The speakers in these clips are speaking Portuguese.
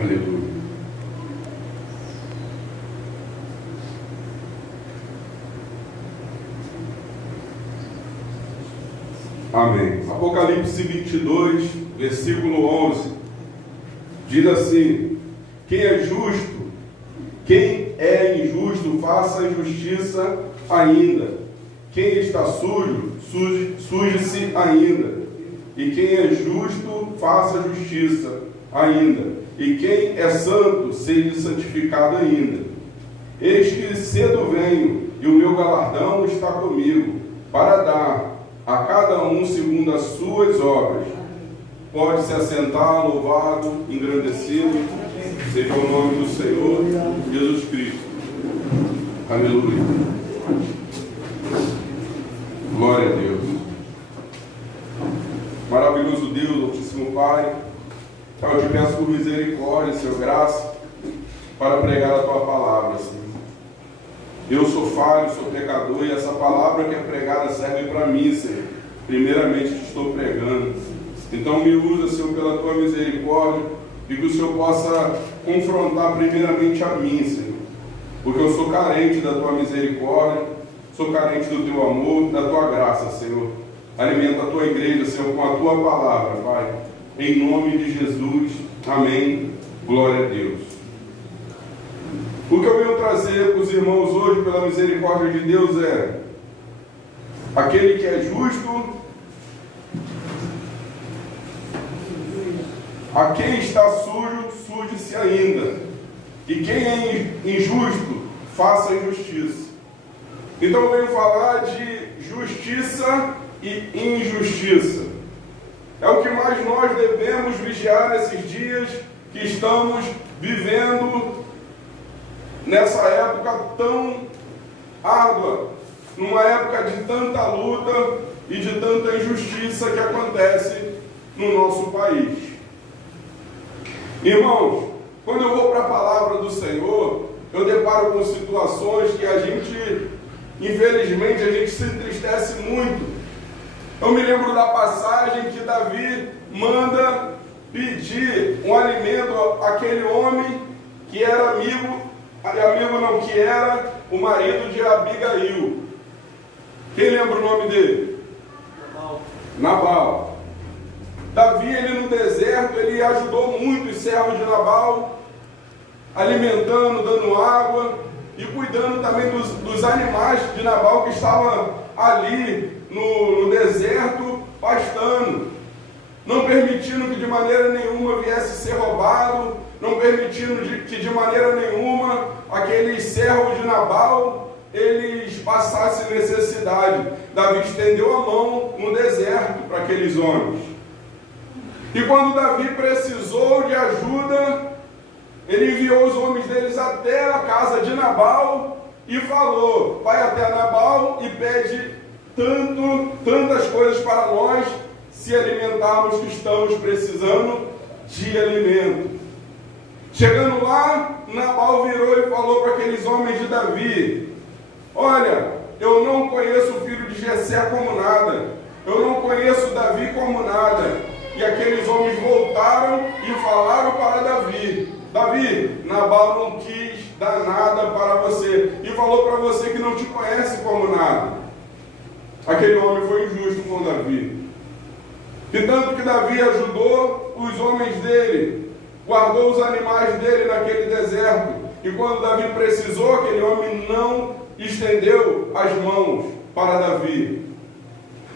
Aleluia. Amém. Apocalipse 22, versículo 11, diz assim: quem é justo, quem é injusto, faça justiça ainda. Quem está sujo, suje-se ainda. E quem é justo, faça justiça ainda. E quem é santo, seja santificado ainda. Eis que cedo venho, e o meu galardão está comigo, para dar a cada um segundo as suas obras. Pode se assentar, louvado, engrandecido seja o nome do Senhor Jesus Cristo. Aleluia. Glória a Deus. Maravilhoso Deus, Altíssimo Pai, eu te peço por misericórdia, Senhor, graça, para pregar a Tua palavra, Senhor. Eu sou falho, sou pecador, e essa palavra que é pregada serve para mim, Senhor. Primeiramente te estou pregando. Então me usa, Senhor, pela Tua misericórdia, e que o Senhor possa confrontar primeiramente a mim, Senhor. Porque eu sou carente da Tua misericórdia, sou carente do Teu amor, da Tua graça, Senhor. Alimenta a Tua igreja, Senhor, com a Tua palavra, Pai. Em nome de Jesus. Amém. Glória a Deus. O que eu venho trazer para os irmãos hoje, pela misericórdia de Deus, é: aquele que é justo, a quem está sujo, suje-se ainda. E quem é injusto, faça justiça. Então eu venho falar de justiça e injustiça. É o que mais nós devemos vigiar nesses dias que estamos vivendo, nessa época tão árdua, numa época de tanta luta e de tanta injustiça que acontece no nosso país. Irmãos, quando eu vou para a palavra do Senhor, eu deparo com situações que a gente, infelizmente, a gente se entristece muito. Eu me lembro da passagem que Davi manda pedir um alimento àquele homem que era que era o marido de Abigail. Quem lembra o nome dele? Nabal. Davi, ele no deserto, ele ajudou muito os servos de Nabal, alimentando, dando água e cuidando também dos animais de Nabal que estavam ali no deserto, pastando, não permitindo que de maneira nenhuma viesse ser roubado, não permitindo que de maneira nenhuma aqueles servos de Nabal eles passassem necessidade. Davi estendeu a mão no deserto para aqueles homens. E quando Davi precisou de ajuda, ele enviou os homens deles até a casa de Nabal e falou: vai até Nabal e pede tantas coisas para nós se alimentarmos, que estamos precisando de alimento. Chegando lá, Nabal virou e falou para aqueles homens de Davi: olha, eu não conheço o filho de Jessé como nada, eu não conheço Davi como nada. E aqueles homens voltaram e falaram para Davi: Davi, Nabal não quis dar nada para você e falou para você que não te conhece como nada. Aquele homem foi injusto com Davi. E tanto que Davi ajudou os homens dele, guardou os animais dele naquele deserto. E quando Davi precisou, aquele homem não estendeu as mãos para Davi.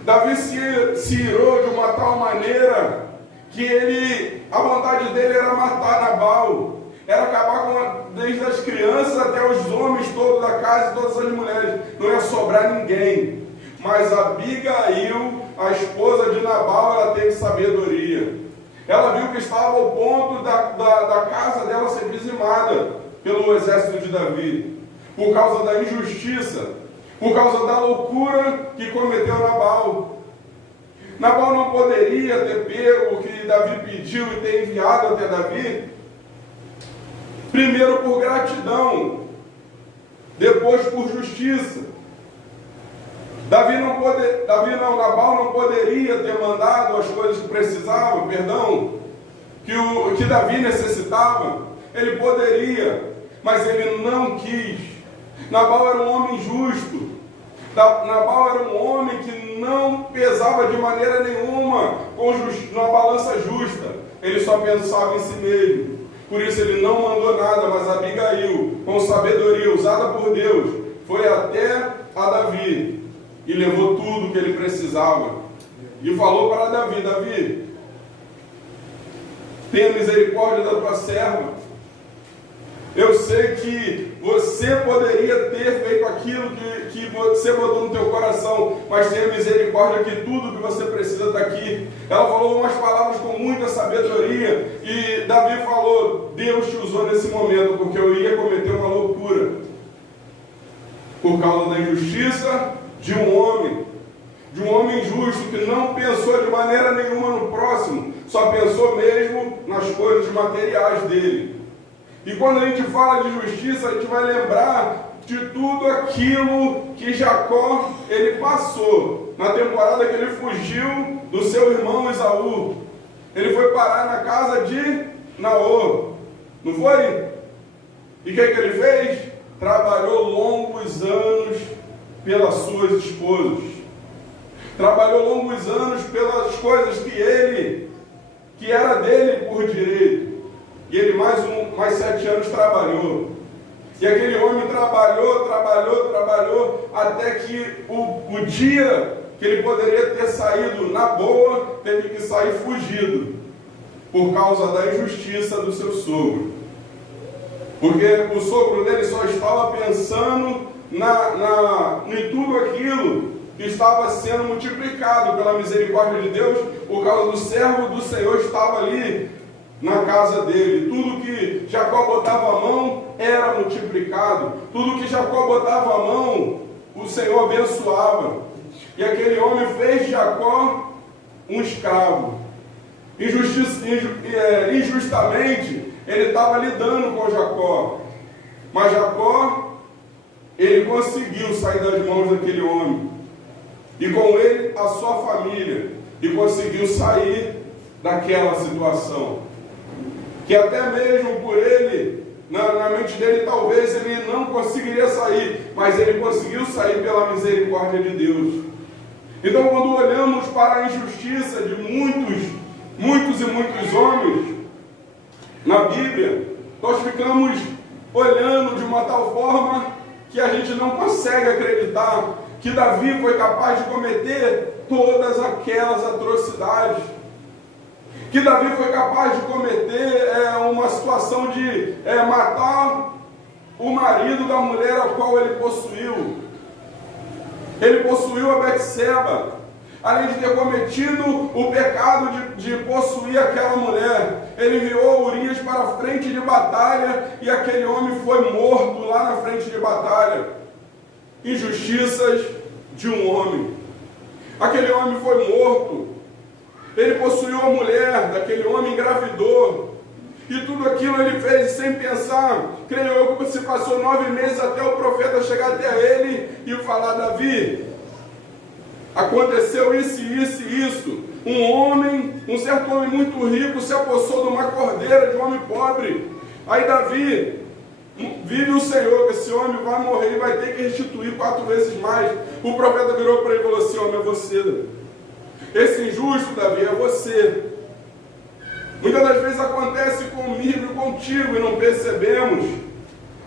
Davi se irou de uma tal maneira que a vontade dele era matar Nabal, era acabar desde as crianças até os homens todos da casa e todas as mulheres, não ia sobrar ninguém. Mas Abigail, a esposa de Nabal, ela teve sabedoria. Ela viu que estava ao ponto da casa dela ser dizimada pelo exército de Davi, por causa da injustiça, por causa da loucura que cometeu Nabal. Nabal não poderia ter pego o que Davi pediu e ter enviado até Davi, primeiro por gratidão, depois por justiça. Nabal não poderia ter mandado as coisas que precisava, que Davi necessitava? Ele poderia, mas ele não quis. Nabal era um homem justo. Nabal era um homem que não pesava de maneira nenhuma na balança justa. Ele só pensava em si mesmo. Por isso ele não mandou nada, mas Abigail, com sabedoria usada por Deus, foi até a Davi e levou tudo que ele precisava. E falou para Davi: Davi, tenha misericórdia da tua serva. Eu sei que você poderia ter feito aquilo que você botou no teu coração, mas tenha misericórdia que tudo que você precisa está aqui. Ela falou umas palavras com muita sabedoria e Davi falou: Deus te usou nesse momento, porque eu ia cometer uma loucura por causa da injustiça de um homem justo que não pensou de maneira nenhuma no próximo, só pensou mesmo nas coisas materiais dele. E quando a gente fala de justiça, a gente vai lembrar de tudo aquilo que Jacó ele passou na temporada que ele fugiu do seu irmão Esaú. Ele foi parar na casa de Naor, não foi? E o que ele fez? Trabalhou longos anos pelas suas esposas. Trabalhou longos anos pelas coisas que era dele por direito. E ele mais 7 anos trabalhou. E aquele homem trabalhou, até que o dia que ele poderia ter saído na boa, teve que sair fugido, por causa da injustiça do seu sogro. Porque o sogro dele só estava pensando em tudo aquilo que estava sendo multiplicado pela misericórdia de Deus, por causa do servo do Senhor estava ali na casa dele. Tudo que Jacó botava a mão era multiplicado. Tudo que Jacó botava a mão, o Senhor abençoava. E aquele homem fez Jacó um escravo. Injustamente, ele estava lidando com Jacó. Mas Jacó, ele conseguiu sair das mãos daquele homem. E com ele, a sua família. E conseguiu sair daquela situação. Que até mesmo por ele, na mente dele, talvez ele não conseguiria sair, mas ele conseguiu sair pela misericórdia de Deus. Então, quando olhamos para a injustiça de muitos homens na Bíblia, nós ficamos olhando de uma tal forma que a gente não consegue acreditar que Davi foi capaz de cometer todas aquelas atrocidades. Que Davi foi capaz de cometer uma situação de matar o marido da mulher a qual ele possuiu. Ele possuiu a Betseba, além de ter cometido o pecado de possuir aquela mulher. Ele enviou Urias para a frente de batalha e aquele homem foi morto lá na frente de batalha. Injustiças de um homem. Aquele homem foi morto. Ele possuiu a mulher daquele homem, engravidou. E tudo aquilo ele fez sem pensar. Creio eu que se passou 9 meses até o profeta chegar até ele e falar: Davi, aconteceu isso, isso e isso. Um certo homem muito rico se apossou de uma cordeira de um homem pobre. Aí Davi, vive o Senhor, que esse homem vai morrer e vai ter que restituir 4 vezes mais. O profeta virou para ele e falou assim: homem, é você. Esse injusto, Davi, é você. Muitas das vezes acontece comigo e contigo e não percebemos.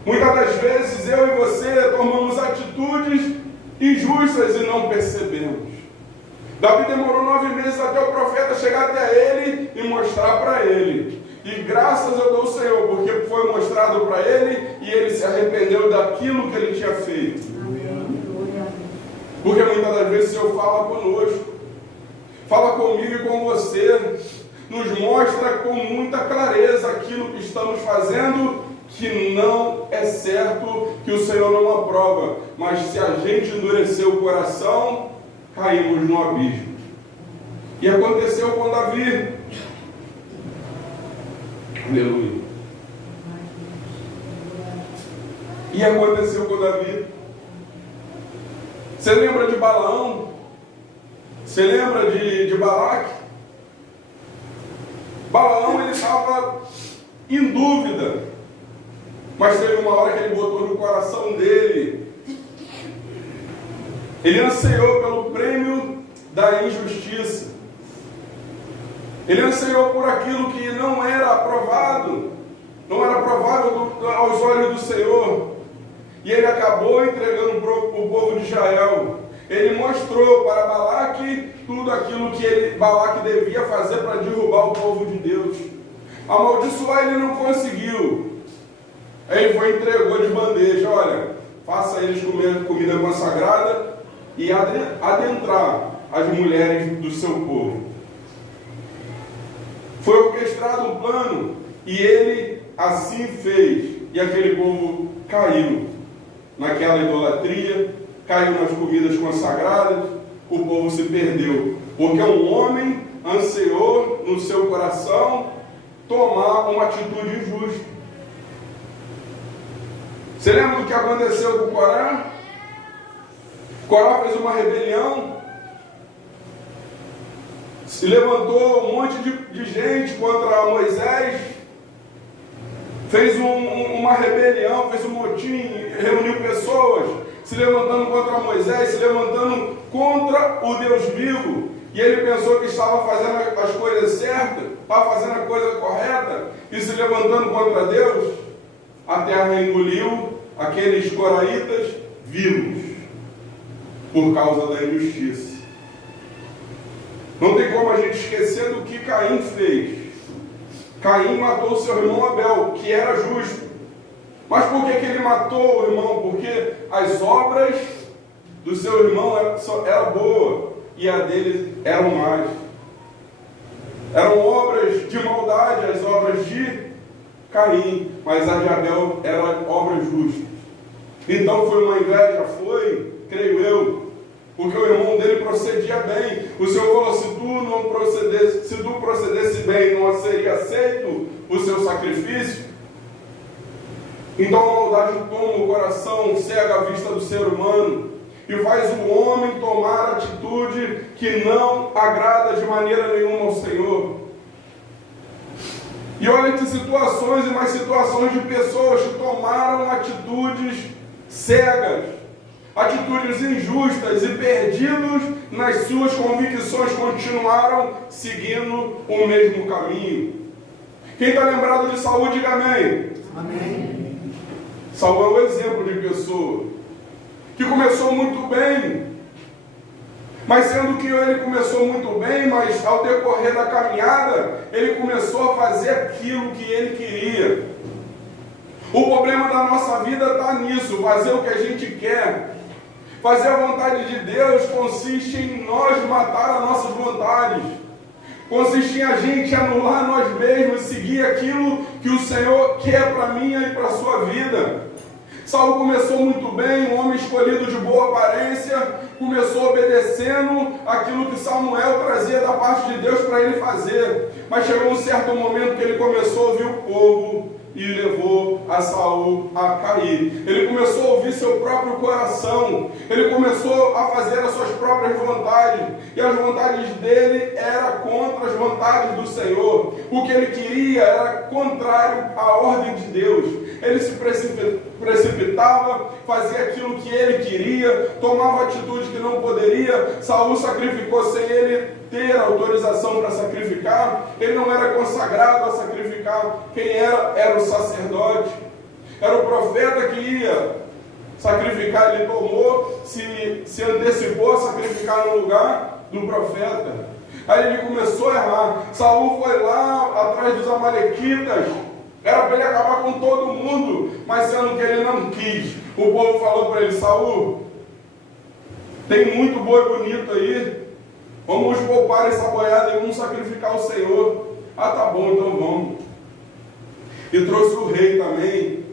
Muitas das vezes eu e você tomamos atitudes injustas e não percebemos. Davi demorou 9 meses até o profeta chegar até ele e mostrar para ele. E graças eu dou ao Senhor, porque foi mostrado para ele e ele se arrependeu daquilo que ele tinha feito. Porque muitas das vezes o Senhor fala conosco, fala comigo e com você, nos mostra com muita clareza aquilo que estamos fazendo, que não é certo, que o Senhor não aprova. Mas se a gente endurecer o coração, caímos no abismo. E aconteceu com Davi. Aleluia. E aconteceu com Davi. Você lembra de Balaão? Você lembra de Balaque? Balaão, ele estava em dúvida, mas teve uma hora que ele botou no coração dele, ele anseiou pelo prêmio da injustiça, ele anseiou por aquilo que não era aprovado, não era aprovável aos olhos do Senhor, e ele acabou entregando para o povo de Israel. Ele mostrou para Balaque tudo aquilo que Balaque devia fazer para derrubar o povo de Deus. Amaldiçoar ele não conseguiu. Aí ele foi e entregou de bandeja: olha, faça eles comer comida consagrada e adentrar as mulheres do seu povo. Foi orquestrado um plano e ele assim fez. E aquele povo caiu naquela idolatria, caiu nas comidas consagradas, o povo se perdeu, porque um homem ansiou no seu coração tomar uma atitude injusta. Você lembra do que aconteceu com Corá? Corá fez uma rebelião, se levantou um monte de gente contra Moisés, fez uma rebelião, fez um motim, reuniu pessoas, se levantando contra Moisés, se levantando contra o Deus vivo. E ele pensou que estava fazendo as coisas certas, estava fazendo a coisa correta, e se levantando contra Deus, a terra engoliu aqueles coraitas vivos, por causa da injustiça. Não tem como a gente esquecer do que Caim fez. Caim matou seu irmão Abel, que era justo. Mas por que ele matou o irmão? Porque as obras do seu irmão eram boas e a dele eram más. Eram obras de maldade, as obras de Caim, mas a de Abel eram obras justas. Então foi uma inveja? Foi, creio eu, porque o irmão dele procedia bem. O Senhor falou: se tu procedesse bem, não seria aceito o seu sacrifício. Então a maldade toma o coração, cega a vista do ser humano e faz o homem tomar atitude que não agrada de maneira nenhuma ao Senhor. E olha que situações e mais situações de pessoas que tomaram atitudes cegas, atitudes injustas e perdidos nas suas convicções, continuaram seguindo o mesmo caminho. Quem está lembrado de Saul, diga amém. Amém. Saul é um exemplo de pessoa que começou muito bem, mas sendo que ele começou muito bem, mas ao decorrer da caminhada, ele começou a fazer aquilo que ele queria. O problema da nossa vida está nisso, fazer o que a gente quer. Fazer a vontade de Deus consiste em nós matar as nossas vontades. Consiste em a gente anular nós mesmos, seguir aquilo que o Senhor quer para mim e para a sua vida. Saul começou muito bem, um homem escolhido de boa aparência, começou obedecendo aquilo que Samuel trazia da parte de Deus para ele fazer. Mas chegou um certo momento que ele começou a ouvir o povo e levou a Saul a cair. Ele começou a ouvir seu próprio coração, ele começou a fazer as suas próprias vontades, e as vontades dele eram contra as vontades do Senhor. O que ele queria era contrário à ordem de Deus. Ele se precipitava, fazia aquilo que ele queria, tomava atitude que não poderia. Saul sacrificou sem ele ter autorização para sacrificar. Ele não era consagrado a sacrificar. Quem era o sacerdote, era o profeta que ia sacrificar. Ele tomou, se antecipou a sacrificar no lugar do profeta. Aí ele começou a errar. Saul foi lá atrás dos amalequitas, era para ele acabar com todo mundo, mas sendo que ele não quis, o povo falou para ele: Saul, tem muito boi bonito aí, vamos poupar essa boiada e vamos sacrificar ao Senhor. Ah, tá bom, então vamos. E trouxe o rei também.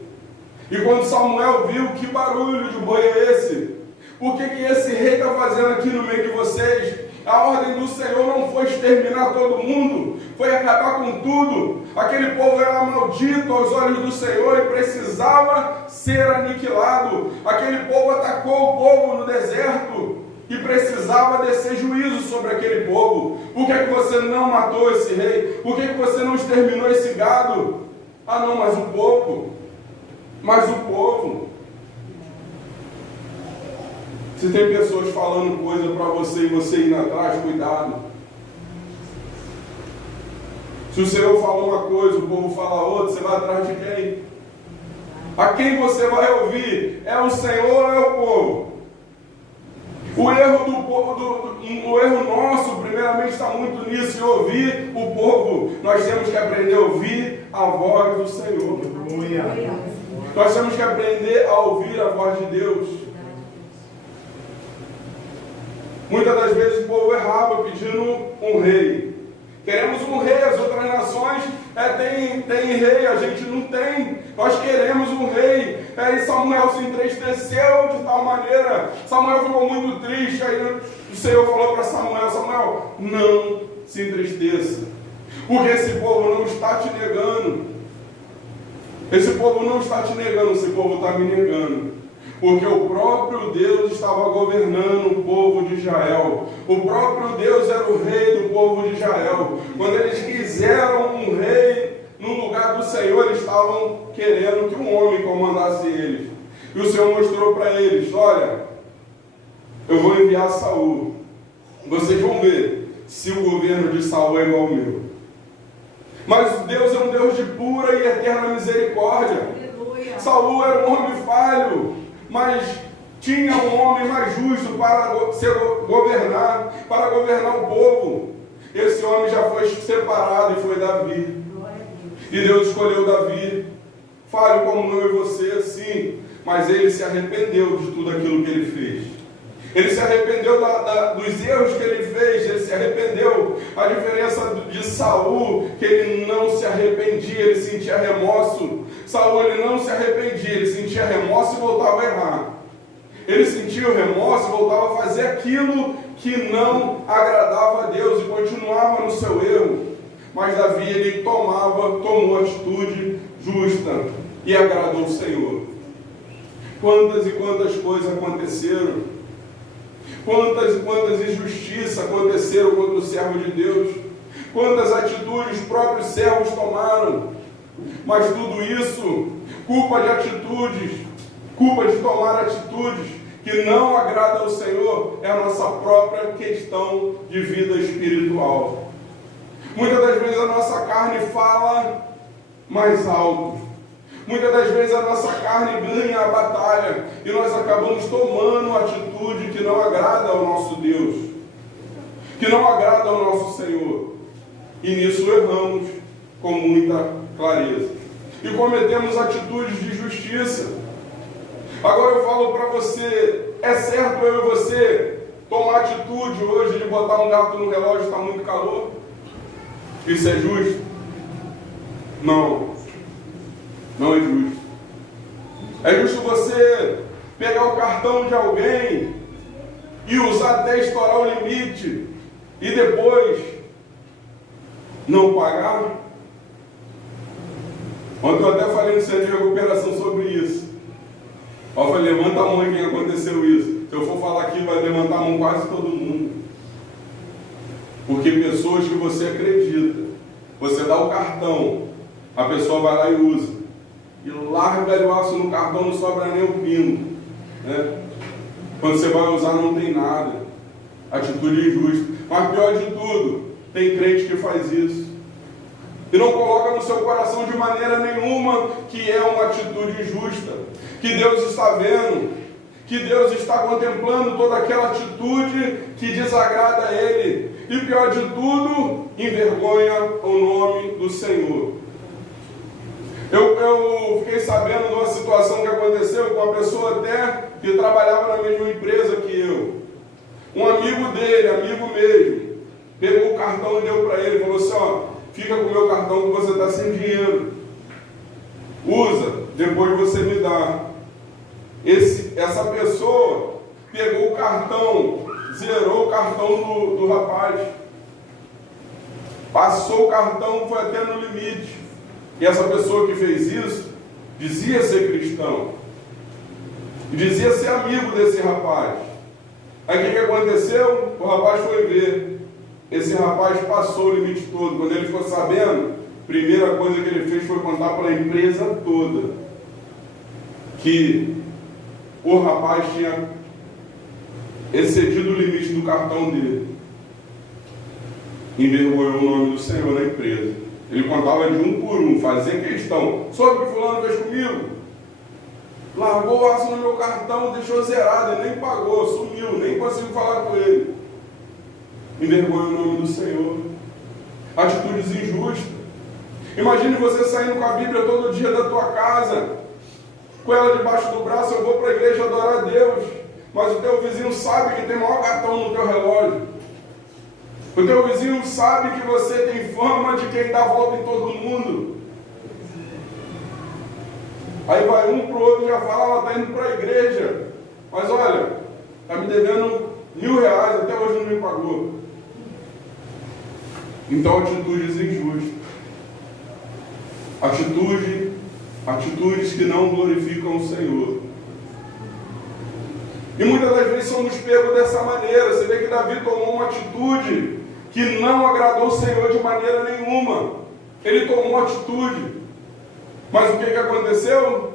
E quando Samuel viu, que barulho de boi é esse? O que esse rei está fazendo aqui no meio de vocês? A ordem do Senhor não foi exterminar todo mundo, foi acabar com tudo. Aquele povo era maldito aos olhos do Senhor e precisava ser aniquilado. Aquele povo atacou o povo no deserto e precisava descer juízo sobre aquele povo. Por que você não matou esse rei? Por que você não exterminou esse gado? Ah não, mas o povo. Se tem pessoas falando coisa para você e você indo atrás, cuidado. Se o Senhor falou uma coisa, o povo fala outra, você vai atrás de quem? A quem você vai ouvir? É o Senhor ou é o povo? O erro do povo, o erro nosso, primeiramente, está muito nisso, em ouvir o povo. Nós temos que aprender a ouvir a voz do Senhor. Nós temos que aprender a ouvir a voz de Deus. Muitas das vezes o povo errava pedindo um rei. Queremos um rei, as outras nações tem rei, a gente não tem. Nós queremos um rei. Aí Samuel se entristeceu de tal maneira. Samuel ficou muito triste. Aí o Senhor falou para Samuel: Samuel, não se entristeça, porque esse povo não está te negando. Esse povo não está te negando, esse povo está me negando. Porque o próprio Deus estava governando o povo de Israel. O próprio Deus era o rei do povo de Israel. Quando eles quiseram um rei no lugar do Senhor, eles estavam querendo que um homem comandasse eles. E o Senhor mostrou para eles: olha, eu vou enviar Saul. Vocês vão ver se o governo de Saul é igual ao meu. Mas Deus é um Deus de pura e eterna misericórdia. Aleluia. Saul era um homem falho, mas tinha um homem mais justo para governar o povo. Esse homem já foi separado e foi Davi. E Deus escolheu Davi. Falho como eu e você, sim, mas ele se arrependeu de tudo aquilo que ele fez. Ele se arrependeu dos erros que ele fez, ele se arrependeu. A diferença de Saul, que ele não se arrependia, ele sentia remorso. Saul, ele não se arrependia, ele sentia remorso e voltava a errar. Ele sentia o remorso e voltava a fazer aquilo que não agradava a Deus e continuava no seu erro. Mas Davi, ele tomou atitude justa e agradou o Senhor. Quantas e quantas coisas aconteceram. Quantas e quantas injustiças aconteceram contra o servo de Deus. Quantas atitudes os próprios servos tomaram. Mas tudo isso, culpa de atitudes, culpa de tomar atitudes que não agradam ao Senhor, é a nossa própria questão de vida espiritual. Muitas das vezes a nossa carne fala mais alto. Muitas das vezes a nossa carne ganha a batalha e nós acabamos tomando uma atitude que não agrada ao nosso Deus, que não agrada ao nosso Senhor. E nisso erramos com muita clareza. E cometemos atitudes de justiça. Agora eu falo para você, é certo eu e você tomar atitude hoje de botar um gato no relógio, está muito calor? Isso é justo? Não. Não é justo. É justo você pegar o cartão de alguém e usar até estourar o limite e depois não pagar? Ontem eu até falei no centro de recuperação sobre isso. Eu falei: levanta a mão quem aconteceu isso. Se eu for falar aqui, vai levantar a mão quase todo mundo. Porque pessoas que você acredita, você dá o cartão, a pessoa vai lá e usa. E larga o aço no cartão, não sobra nem um pingo. Né? Quando você vai usar, não tem nada. Atitude injusta. Mas pior de tudo, tem crente que faz isso. E não coloca no seu coração de maneira nenhuma que é uma atitude injusta. Que Deus está vendo. Que Deus está contemplando toda aquela atitude que desagrada a Ele. E pior de tudo, envergonha o nome do Senhor. Eu fiquei sabendo de uma situação que aconteceu com uma pessoa até que trabalhava na mesma empresa que eu. Um amigo dele, amigo mesmo, pegou o cartão e deu para ele e falou assim: ó, fica com o meu cartão que você está sem dinheiro. Usa, depois você me dá. Essa pessoa pegou o cartão, zerou o cartão do rapaz. Passou o cartão, foi até no limite. E essa pessoa que fez isso dizia ser cristão, e dizia ser amigo desse rapaz, Aí o que aconteceu? O rapaz foi ver. Esse rapaz passou o limite todo. Quando ele ficou sabendo, a primeira coisa que ele fez foi contar para a empresa toda que o rapaz tinha excedido o limite do cartão dele. Envergonhou o nome do Senhor na empresa. Ele contava de um por um, fazia questão. Soube o que fulano fez comigo? Largou o aço no meu cartão, deixou zerado, ele nem pagou, sumiu, nem consigo falar com ele. Envergonha o nome do Senhor. Atitudes injustas. Imagine você saindo com a Bíblia todo dia da tua casa, com ela debaixo do braço. Eu vou para a igreja adorar a Deus, mas o teu vizinho sabe que tem maior cartão no teu relógio. O teu vizinho sabe que você tem fama de quem dá volta em todo mundo. Aí vai um para o outro e já fala, ela está indo para a igreja, mas olha, está me devendo R$1.000, até hoje não me pagou. Então, atitudes injustas. Atitudes que não glorificam o Senhor. E muitas das vezes somos pegos dessa maneira. Você vê que Davi tomou uma atitude que não agradou o Senhor de maneira nenhuma. Ele tomou uma atitude. Mas o que aconteceu?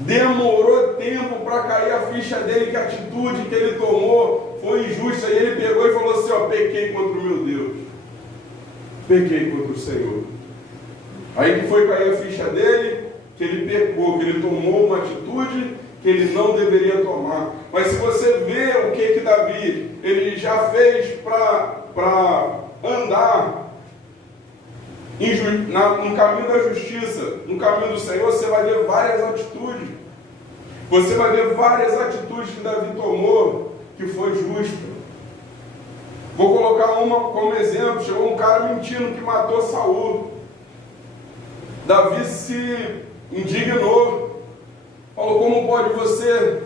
Demorou tempo para cair a ficha dele que a atitude que ele tomou foi injusta. E ele pegou e falou assim, ó, pequei contra o meu Deus. Pequei contra o Senhor. Aí que foi cair a ficha dele, que ele pecou, que ele tomou uma atitude que ele não deveria tomar. Mas se você vê o que Davi ele já fez para andar no caminho da justiça, no caminho do Senhor, você vai ver várias atitudes. Você vai ver várias atitudes que Davi tomou que foi justa. Vou colocar uma como exemplo. Chegou um cara mentindo que matou Saul. Davi se indignou. Falou, como pode você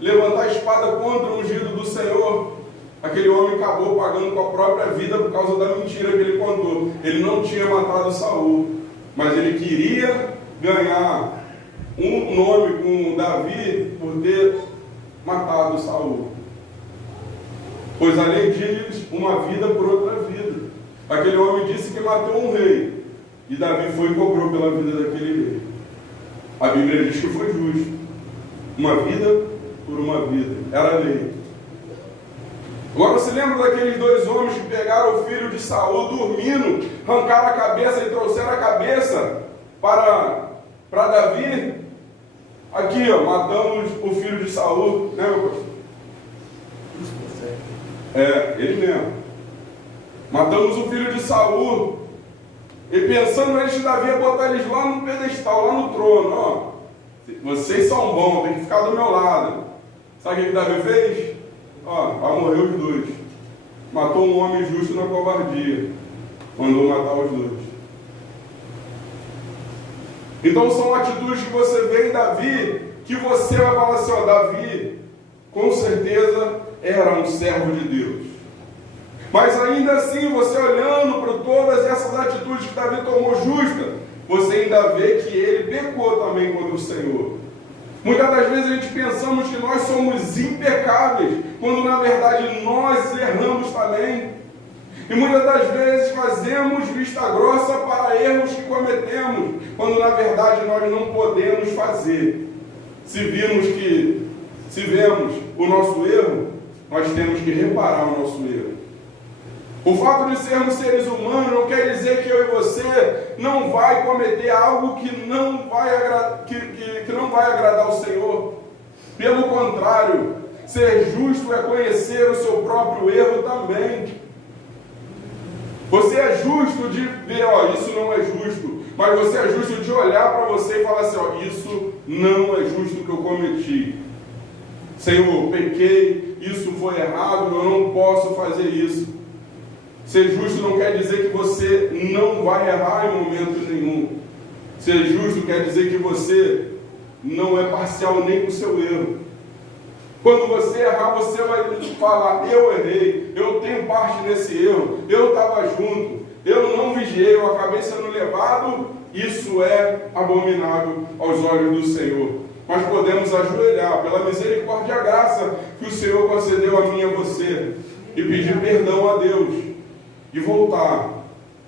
levantar a espada contra o ungido do Senhor? Aquele homem acabou pagando com a própria vida por causa da mentira que ele contou. Ele não tinha matado Saul, mas ele queria ganhar um nome com Davi por ter matado Saul. Pois a lei diz uma vida por outra vida. Aquele homem disse que matou um rei, e Davi foi e cobrou pela vida daquele rei. A Bíblia diz que foi justo. Uma vida por uma vida. Era a lei. Agora você lembra daqueles dois homens que pegaram o filho de Saul dormindo, arrancaram a cabeça e trouxeram a cabeça para Davi? Aqui, ó, matamos o filho de Saul, né, meu pastor? Ele mesmo. Matamos o filho de Saul. E pensando antes de Davi ia botar eles lá no pedestal, lá no trono, ó. Vocês são bons, tem que ficar do meu lado. Sabe o que Davi fez? Ó, vai morrer os dois. Matou um homem justo na covardia. Mandou matar os dois. Então são atitudes que você vê em Davi, que você vai falar assim, ó, Davi, com certeza era um servo de Deus. Mas ainda assim, você olhando para todas essas atitudes que Davi tomou justa, você ainda vê que ele pecou também contra o Senhor. Muitas das vezes a gente pensamos que nós somos impecáveis, quando na verdade nós erramos também. E muitas das vezes fazemos vista grossa para erros que cometemos, quando na verdade nós não podemos fazer. Se vemos o nosso erro, nós temos que reparar o nosso erro. O fato de sermos seres humanos não quer dizer que eu e você não vai cometer algo que não vai agradar ao Senhor. Pelo contrário, ser justo é conhecer o seu próprio erro também. Você é justo de ver, ó, isso não é justo, mas você é justo de olhar para você e falar assim, ó, isso não é justo que eu cometi. Senhor, pequei, isso foi errado, eu não posso fazer isso. Ser justo não quer dizer que você não vai errar em momento nenhum. Ser justo quer dizer que você não é parcial nem com o seu erro. Quando você errar, você vai falar, eu errei, eu tenho parte nesse erro, eu estava junto, eu não vigiei, eu acabei sendo levado. Isso é abominável aos olhos do Senhor. mas podemos ajoelhar pela misericórdia e a graça que o Senhor concedeu a mim e a você, e pedir perdão a Deus, e voltar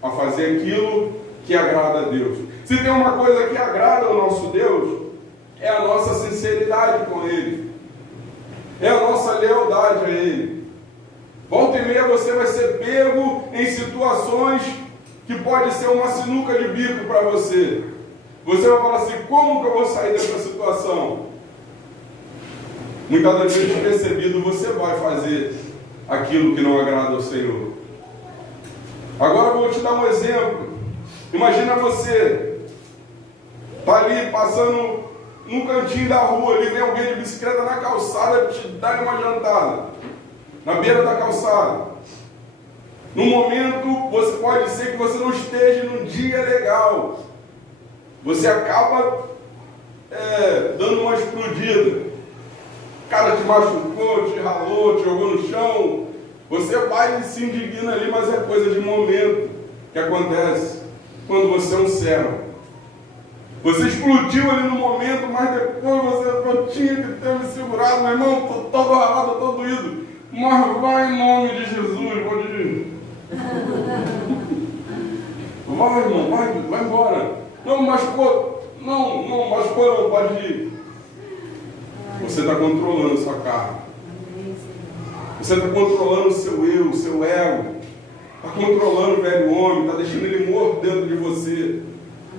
a fazer aquilo que agrada a Deus. Se tem uma coisa que agrada ao nosso Deus, é a nossa sinceridade com Ele, é a nossa lealdade a Ele. Volta e meia você vai ser pego em situações que pode ser uma sinuca de bico para você. Você vai falar assim: como que eu vou sair dessa situação? Muitas das vezes, percebido, você vai fazer aquilo que não agrada ao Senhor. Agora eu vou te dar um exemplo. Imagina você está ali passando num cantinho da rua, ali vem alguém de bicicleta na calçada te dar uma jantada, na beira da calçada. No momento, pode ser que você não esteja num dia legal. Você acaba dando uma explodida. O cara te machucou, te ralou, te jogou no chão. Você vai e se indigna ali, mas é coisa de momento que acontece quando você é um servo. Você explodiu ali no momento, mas depois eu tinha que ter me segurado. Meu irmão, estou todo ralado, estou doído. Mas vai em nome de Jesus, vou te... Vai, irmão, vai embora. Não machucou, não machucou, não, pode ir. Você está controlando a sua carne. Você está controlando o seu eu, o seu ego. Está controlando o velho homem, está deixando ele morto dentro de você.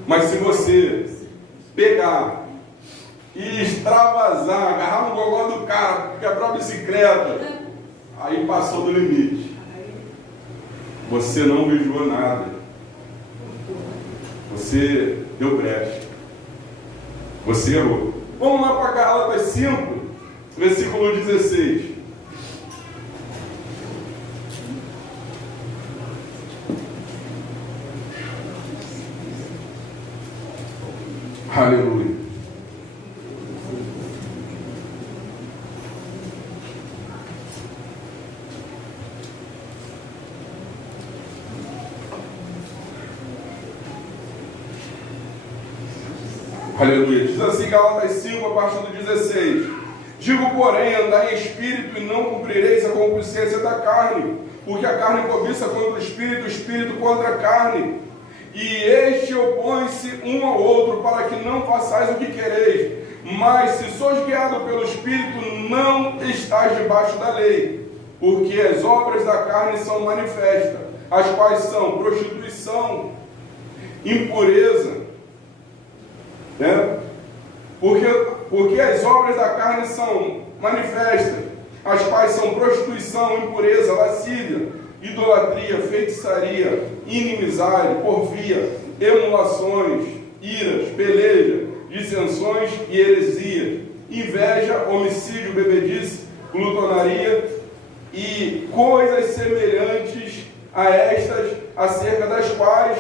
Mas se você pegar e extravasar, agarrar no gogó do cara, quebrar a bicicleta, aí passou do limite. Você não vigiou nada. Você deu brecha. Você errou. Vamos lá para Gálatas 5, versículo 16. Aleluia. Aleluia. Diz assim Gálatas 5, a partir do 16. Digo, porém, andai em espírito e não cumprireis a concupiscência da carne, porque a carne cobiça contra o espírito contra a carne. E este opõe-se um ao outro, para que não façais o que quereis. Mas se sois guiados pelo Espírito, não estáis debaixo da lei. Porque as obras da carne são manifestas, as quais são prostituição, impureza, né? Porque as obras da carne são manifestas, as quais são prostituição, impureza, lascívia, idolatria, feitiçaria, inimizade, porfia, emulações, iras, peleja, dissensões e heresias, inveja, homicídio, bebedice, glutonaria e coisas semelhantes a estas, acerca das quais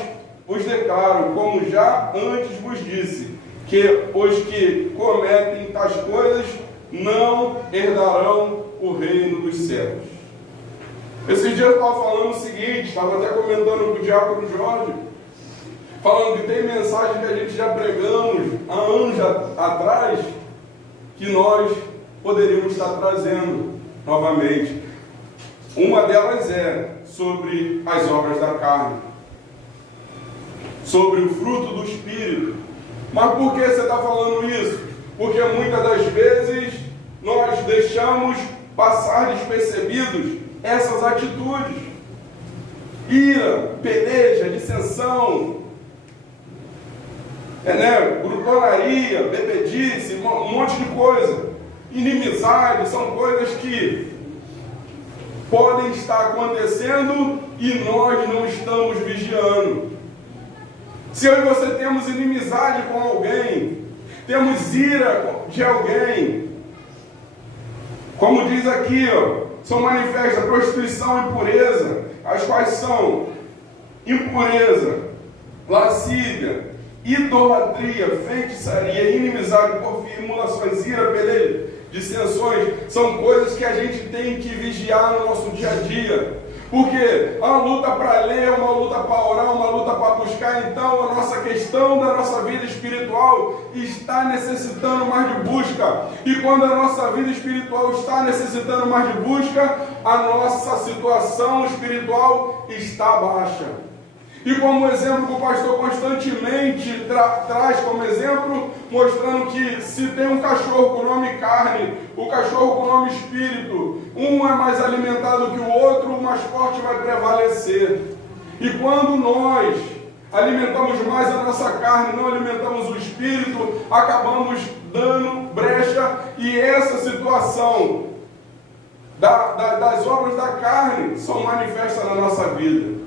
vos declaro, como já antes vos disse, que os que cometem tais coisas não herdarão o reino dos céus. Esses dias eu estava falando o seguinte, estava até comentando com o diácono Jorge, falando que tem mensagem que a gente já pregamos há anos atrás, que nós poderíamos estar trazendo novamente. Uma delas é sobre as obras da carne, sobre o fruto do Espírito. Mas por que você está falando isso? Porque muitas das vezes nós deixamos passar despercebidos essas atitudes. Ira, peleja, dissensão, glutonaria, bebedice, um monte de coisa. Inimizade, são coisas que podem estar acontecendo e nós não estamos vigiando. Se eu e você temos inimizade com alguém, temos ira de alguém, como diz aqui, são manifestas prostituição e impureza, as quais são impureza, lascívia, idolatria, feitiçaria, inimizade, porfia, emulações, ira, peleja, dissensões, são coisas que a gente tem que vigiar no nosso dia a dia, Porque uma luta para ler, uma luta para orar, uma luta para buscar. Então a nossa questão da nossa vida espiritual está necessitando mais de busca. E quando a nossa vida espiritual está necessitando mais de busca, a nossa situação espiritual está baixa. E como exemplo que o pastor constantemente traz como exemplo, mostrando que se tem um cachorro com o nome carne, o cachorro com o nome espírito, um é mais alimentado que o outro, o mais forte vai prevalecer. E quando nós alimentamos mais a nossa carne, não alimentamos o espírito, acabamos dando brecha, e essa situação das obras da carne são manifestas na nossa vida.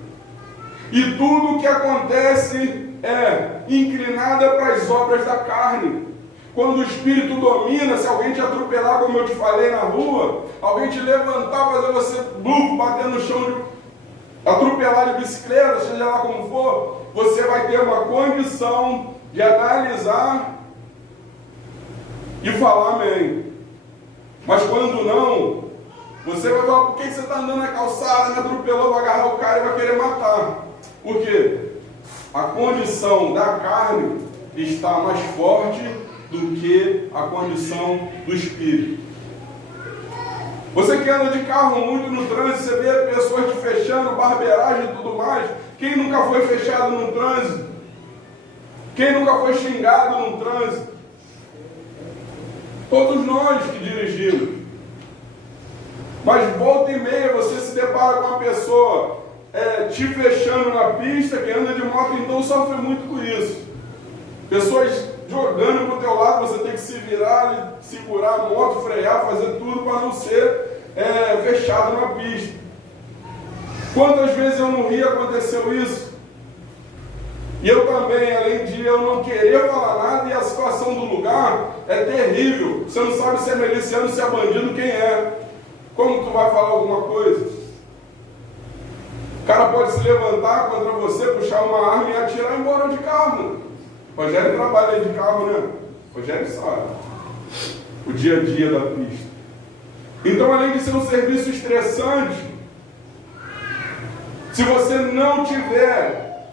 E tudo o que acontece é inclinada para as obras da carne. Quando o espírito domina, se alguém te atropelar, como eu te falei na rua, alguém te levantar, fazer você bater no chão, atropelar de bicicleta, seja lá como for, você vai ter uma condição de analisar e falar amém. Mas quando não, você vai falar, por que você está andando na calçada, me atropelou, vai agarrar o cara e vai querer matar. Por quê? A condição da carne está mais forte do que a condição do espírito. Você que anda de carro muito no trânsito, você vê pessoas te fechando, barbeiragem e tudo mais. Quem nunca foi fechado no trânsito? Quem nunca foi xingado no trânsito? Todos nós que dirigimos. Mas volta e meia você se depara com uma pessoa te fechando na pista, que anda de moto, então sofre muito com isso. Pessoas jogando para o teu lado, você tem que se virar, segurar a moto, frear, fazer tudo para não ser fechado na pista. Quantas vezes eu no Rio aconteceu isso? E eu também, além de eu não querer falar nada, e a situação do lugar é terrível. Você não sabe se é miliciano, se é bandido, quem é. Como tu vai falar alguma coisa? O cara pode se levantar contra você, puxar uma arma e atirar e ir embora de carro. O Rogério trabalha de carro, né? O Rogério sabe. O dia a dia da pista. Então, além de ser um serviço estressante, se você não tiver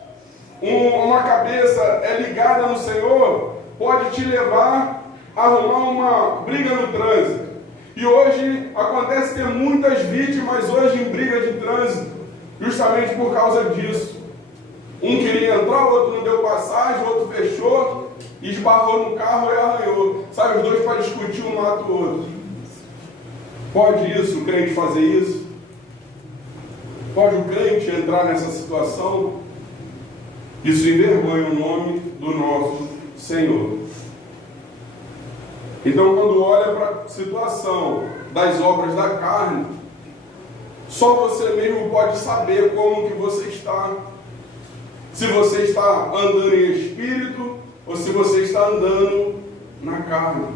uma cabeça ligada no Senhor, pode te levar a arrumar uma briga no trânsito. E hoje acontece ter muitas vítimas hoje em briga de trânsito, justamente por causa disso. Um queria entrar, o outro não deu passagem, o outro fechou, esbarrou no carro e arranhou. Sabe, os dois para discutir, um mata o outro. Pode isso, o crente fazer isso? Pode o crente entrar nessa situação? Isso envergonha o nome do nosso Senhor. Então, quando olha para a situação das obras da carne, só você mesmo pode saber como que você está. Se você está andando em espírito ou se você está andando na carne.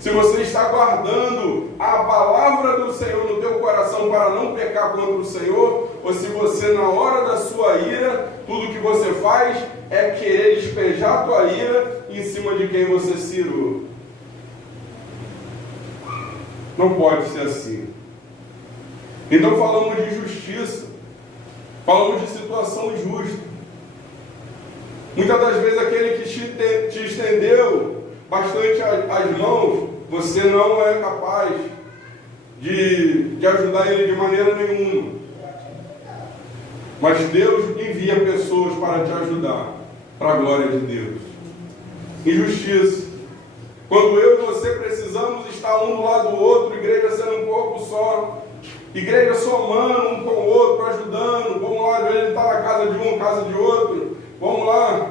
Se você está guardando a palavra do Senhor no teu coração para não pecar contra o Senhor, ou se você, na hora da sua ira, tudo que você faz é querer despejar a tua ira em cima de quem você se irou. Não pode ser assim. Então falamos de justiça, falamos de situação justa. Muitas das vezes aquele que te estendeu bastante as mãos, você não é capaz de ajudar ele de maneira nenhuma. Mas Deus envia pessoas para te ajudar, para a glória de Deus. Injustiça. Quando eu e você precisamos estar um do lado do outro, igreja sendo um corpo só, igreja somando um com o outro, ajudando, vamos lá, ele está na casa de um, casa de outro, vamos lá,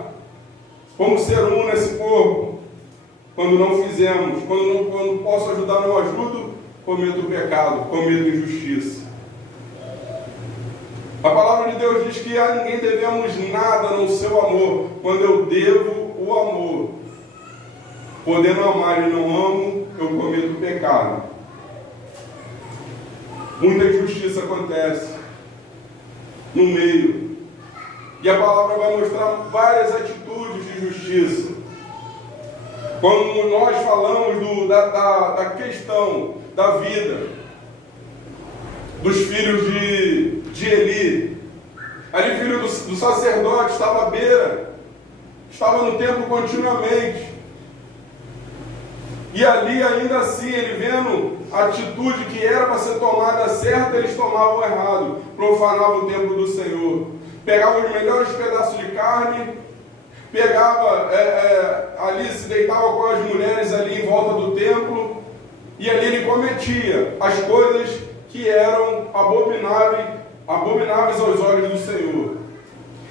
vamos ser um nesse corpo. Quando não fizemos, quando posso ajudar, não ajudo, cometo pecado, cometo injustiça. A palavra de Deus diz que a ninguém devemos nada no seu amor. Quando eu devo o amor, podendo amar e não amo, eu cometo pecado. Muita injustiça acontece no meio. E a palavra vai mostrar várias atitudes de justiça. Quando nós falamos da questão da vida dos filhos de de Eli. Ali, filho do sacerdote, estava à beira, estava no templo continuamente. E ali, ainda assim, ele vendo a atitude que era para ser tomada certa, eles tomavam errado, profanavam o templo do Senhor. Pegavam os melhores pedaços de carne, pegava ali, se deitava com as mulheres ali em volta do templo, e ali ele cometia as coisas que eram abomináveis aos olhos do Senhor.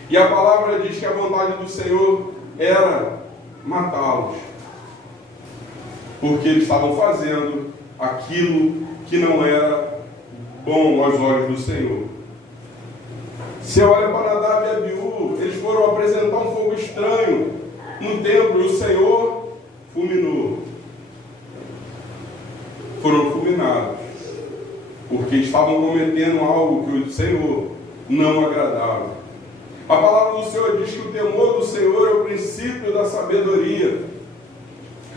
E a palavra diz que a vontade do Senhor era matá-los, porque eles estavam fazendo aquilo que não era bom aos olhos do Senhor. Você olha para Nadab e Abiú, eles foram apresentar um fogo estranho no templo, e o Senhor fulminou. Foram fulminados, porque estavam cometendo algo que o Senhor não agradava. A palavra do Senhor diz que o temor do Senhor é o princípio da sabedoria.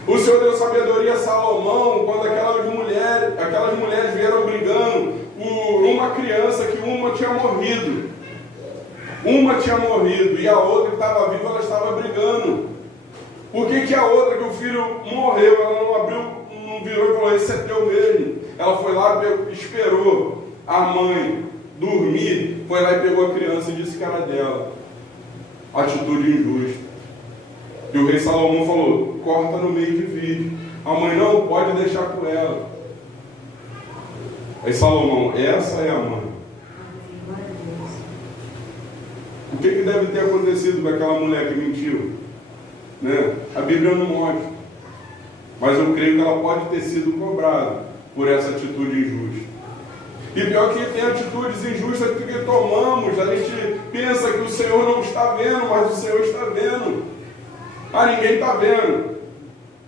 O Senhor deu sabedoria a Salomão quando aquelas mulheres vieram brigando por uma criança que uma tinha morrido. Uma tinha morrido e a outra que estava viva, ela estava brigando. Por que a outra, que o filho morreu, ela não abriu, não virou e falou, esse é teu mesmo? Ela foi lá e esperou a mãe dormir, foi lá e pegou a criança e disse que era dela. Atitude injusta. E o rei Salomão falou, corta no meio, divide. A mãe, não, pode deixar com ela. Aí Salomão, essa é a mãe. O que deve ter acontecido com aquela mulher que mentiu? Né? A Bíblia não mostra. Mas eu creio que ela pode ter sido cobrada por essa atitude injusta. E pior que tem atitudes injustas que tomamos, a gente pensa que o Senhor não está vendo, mas o Senhor está vendo. Ah, ninguém está vendo.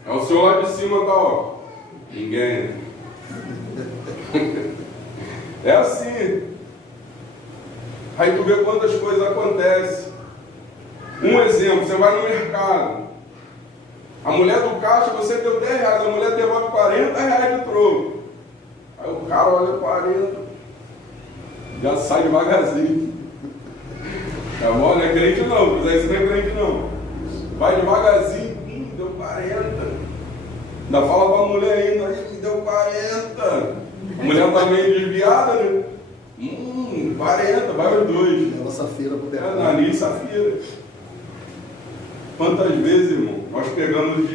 É o Senhor lá de cima, tá, ó. Ninguém. É assim. Aí tu vê quantas coisas acontecem. Um exemplo, você vai no mercado. A mulher do caixa, você deu 10 reais, a mulher devolve 40 reais de troco. Aí o cara olha 40, já sai devagarzinho. Tá bom? Não é crente não, mas aí você não é crente não. Vai devagarzinho, deu 40. Ainda fala pra mulher ainda, aí me deu 40. A mulher tá meio desviada, né? 40, vai os dois. Ela safira pro mercado. Nariz safira. Quantas vezes, irmão, nós pegamos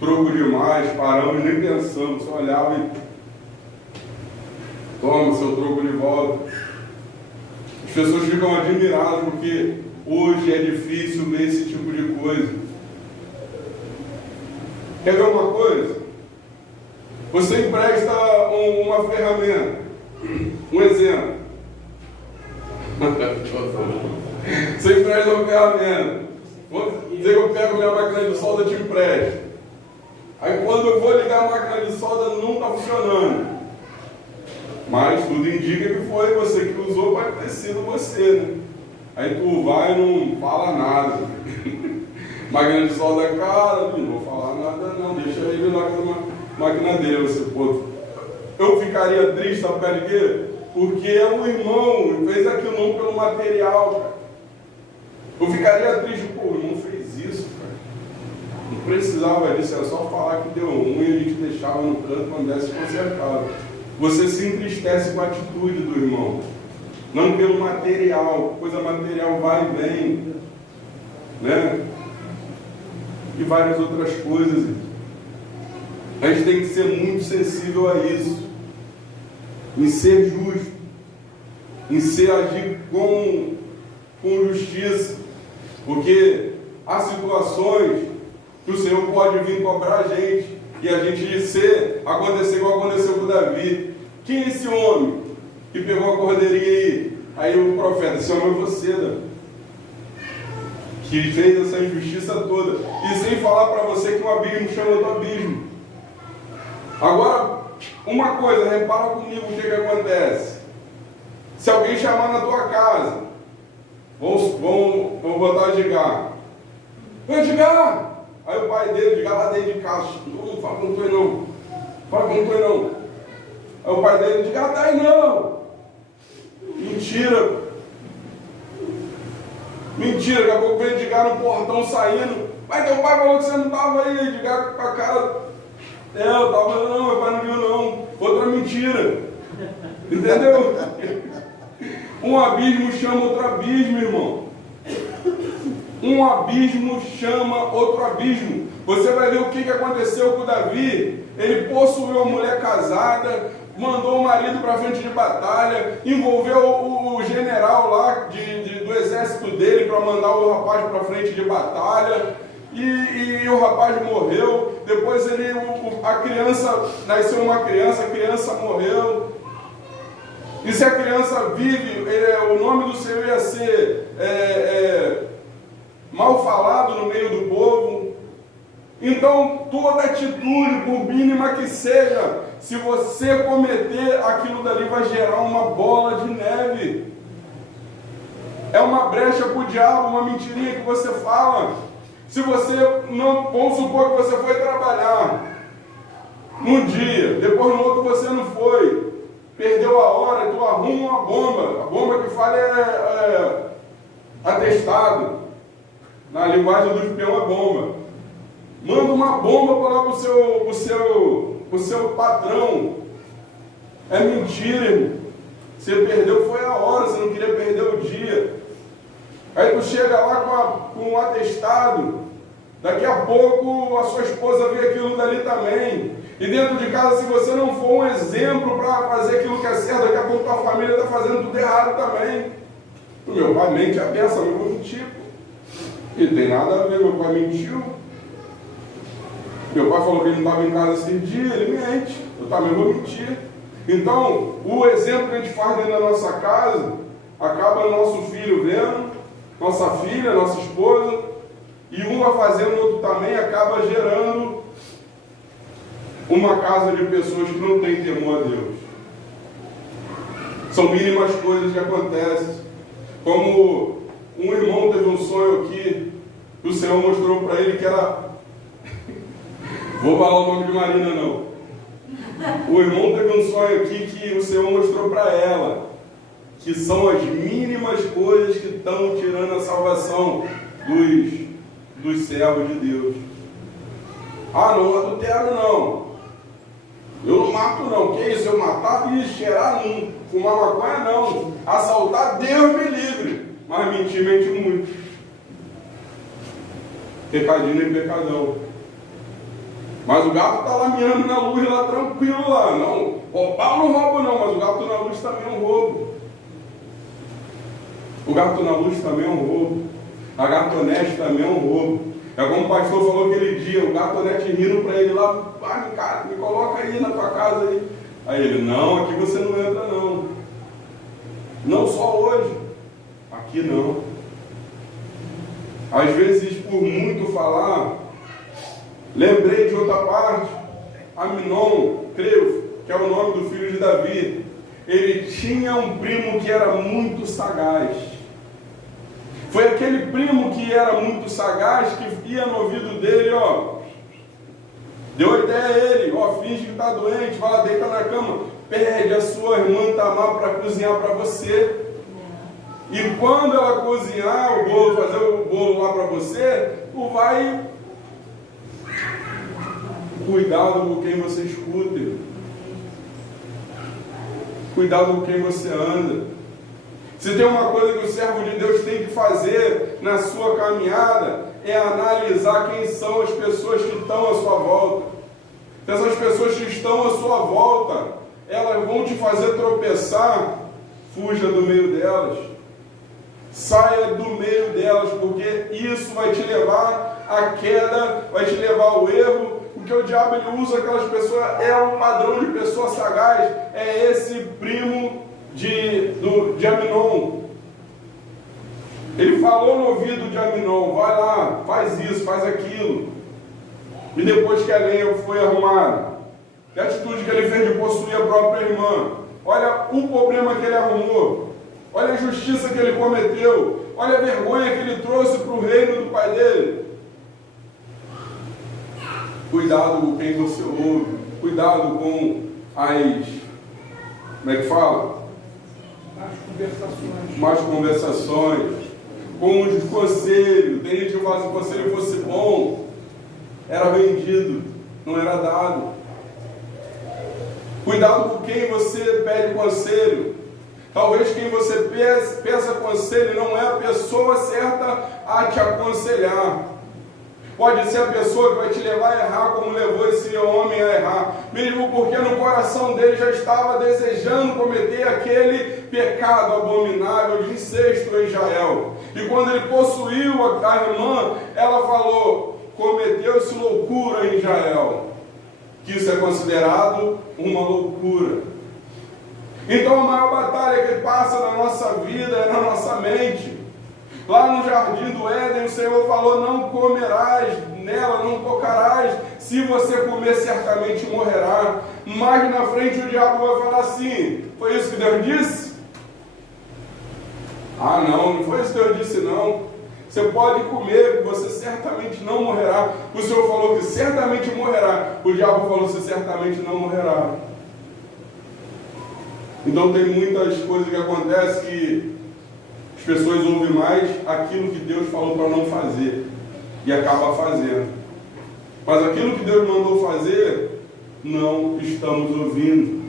troco demais, paramos, nem pensamos, só olhava e toma seu troco de volta. As pessoas ficam admiradas porque hoje é difícil ver esse tipo de coisa. Quer ver uma coisa? Você empresta uma ferramenta. Um exemplo. Você empresta uma ferramenta. Vamos dizer que eu pego minha máquina de solda e te empresto. Aí quando eu vou ligar a máquina de solda não está funcionando. Mas tudo indica que foi você que usou, pode ter sido você, né? Aí tu vai e não fala nada. Máquina de solda é cara, não vou falar nada não, deixa ele lá com a máquina dele. Você, pô, eu ficaria triste, sabe por quê? Porque o irmão fez aquilo não pelo material, cara. Eu ficaria triste, pô, o irmão fez isso, cara. Não precisava disso, era só falar que deu ruim e a gente deixava no canto quando desse consertado. Você se entristece com a atitude do irmão, não pelo material. Coisa material vai e vem, né? E várias outras coisas. A gente tem que ser muito sensível a isso, em ser justo, em ser agir com justiça, porque há situações que o Senhor pode vir cobrar a gente e a gente acontecer igual aconteceu com Davi. Quem é esse homem que pegou a cordeirinha aí? Aí o profeta, esse homem é você, Davi, que fez essa injustiça toda, e sem falar para você que um abismo chama outro abismo. Agora, uma coisa, repara comigo o que acontece. Se alguém chamar na tua casa, vamos botar o Edgar. Edgar! Aí o pai dele, Edgar lá dentro de casa, não fala que não tô aí não. Fala que não tô aí não. Aí o pai dele, Edgar, tá aí não. Mentira. Mentira, daqui a pouco vem Edgar no portão saindo. Mas teu pai falou que você não estava aí, Edgar com a cara. Eu estava, não, meu pai não viu não. Outra mentira. Entendeu? Um abismo chama outro abismo, irmão. Um abismo chama outro abismo. Você vai ver o que aconteceu com o Davi. Ele possuiu uma mulher casada, mandou o marido para frente de batalha, envolveu o general lá do exército dele para mandar o rapaz para frente de batalha, e o rapaz morreu. Depois a criança, nasceu uma criança, a criança morreu. E se a criança vive, o nome do Senhor ia ser mal falado no meio do povo. Então, toda atitude, por mínima que seja, se você cometer aquilo dali, vai gerar uma bola de neve. É uma brecha para o diabo, uma mentirinha que você fala. Se você, não, vamos supor que você foi trabalhar num dia, depois no outro você não foi, perdeu a hora, tu arruma uma bomba. A bomba que fala é atestado. Na linguagem do espião é bomba. Manda uma bomba para lá pro seu patrão. É mentira, irmão. Você perdeu, foi a hora, você não queria perder o dia. Aí tu chega lá com um atestado. Daqui a pouco a sua esposa vê aquilo dali também. E dentro de casa, se você não for um exemplo para fazer aquilo que é certo, daqui a pouco tua família está fazendo tudo errado também. O meu pai mente a peça, eu vou mentir. E tem nada a ver, meu pai mentiu. Meu pai falou que ele não estava em casa esse dia, ele mente. Eu também vou mentir. Então, o exemplo que a gente faz dentro da nossa casa, acaba nosso filho vendo, nossa filha, nossa esposa, e um vai fazendo, o outro também, acaba gerando uma casa de pessoas que não têm temor a Deus. São mínimas coisas que acontecem. Como um irmão teve um sonho aqui, que o Senhor mostrou para ele que era... Vou falar o nome de Marina, não. O irmão teve um sonho aqui que o Senhor mostrou para ela, que são as mínimas coisas que estão tirando a salvação dos servos de Deus. Ah, não adultero não. Eu não mato não. Que isso? Eu matar e cheirar não. Fumar maconha não. Assaltar, Deus me livre. Mas mentir, mente muito. Pecadinho nem pecadão. Mas o gato está lá miando na luz, lá tranquilo lá. Não, roubar não roubo não, mas o gato na luz também é um roubo. O gato na luz também é um roubo. A gatonete também é um roubo. É como o pastor falou aquele dia, o gatonete rindo para ele lá, cara, me coloca aí na tua casa aí. Aí ele, não, aqui você não entra não. Não só hoje, aqui não. Às vezes, por muito falar, lembrei de outra parte. Aminon, creio, que é o nome do filho de Davi. Ele tinha um primo que era muito sagaz. Foi aquele primo que era muito sagaz, que ia no ouvido dele, deu a ideia a ele, finge que está doente, vai lá, deita na cama, pede a sua irmã Tamar para cozinhar para você. E quando ela cozinhar o bolo, fazer o bolo lá para você, tu vai... Cuidado com quem você escuta. Cuidado com quem você anda. Se tem uma coisa que o servo de Deus tem que fazer na sua caminhada, é analisar quem são as pessoas que estão à sua volta. Se essas pessoas que estão à sua volta, elas vão te fazer tropeçar, fuja do meio delas. Saia do meio delas, porque isso vai te levar à queda, vai te levar ao erro. Porque o diabo ele usa aquelas pessoas, é um padrão de pessoa sagaz, é esse primo de Aminon. Ele falou no ouvido de Aminon, vai lá, faz isso, faz aquilo. E depois que a lenha foi arrumada, que atitude que ele fez de possuir a própria irmã, olha o problema que ele arrumou, olha a injustiça que ele cometeu, olha a vergonha que ele trouxe para o reino do pai dele. Cuidado com quem você ouve, cuidado com as... Como é que fala? mais conversações, com os conselhos. Tem gente que fala, se o conselho fosse bom, era vendido, não era dado. Cuidado com quem você pede conselho. Talvez quem você peça conselho não é a pessoa certa a te aconselhar. Pode ser a pessoa que vai te levar a errar, como levou esse homem a errar, mesmo porque no coração dele já estava desejando cometer aquele pecado abominável de incesto em Israel. E quando ele possuiu a irmã, ela falou: cometeu-se loucura em Israel, que isso é considerado uma loucura. Então a maior batalha que passa na nossa vida é na nossa mente. Lá no jardim do Éden, o Senhor falou: não comerás nela, não tocarás, se você comer certamente morrerá. Mas na frente o diabo vai falar assim: foi isso que Deus disse? Ah não, não foi isso que Deus disse não. Você pode comer, você certamente não morrerá. O Senhor falou que certamente morrerá. O diabo falou que certamente não morrerá. Então tem muitas coisas que acontecem que as pessoas ouvem mais aquilo que Deus falou para não fazer e acaba fazendo. Mas aquilo que Deus mandou fazer, não estamos ouvindo.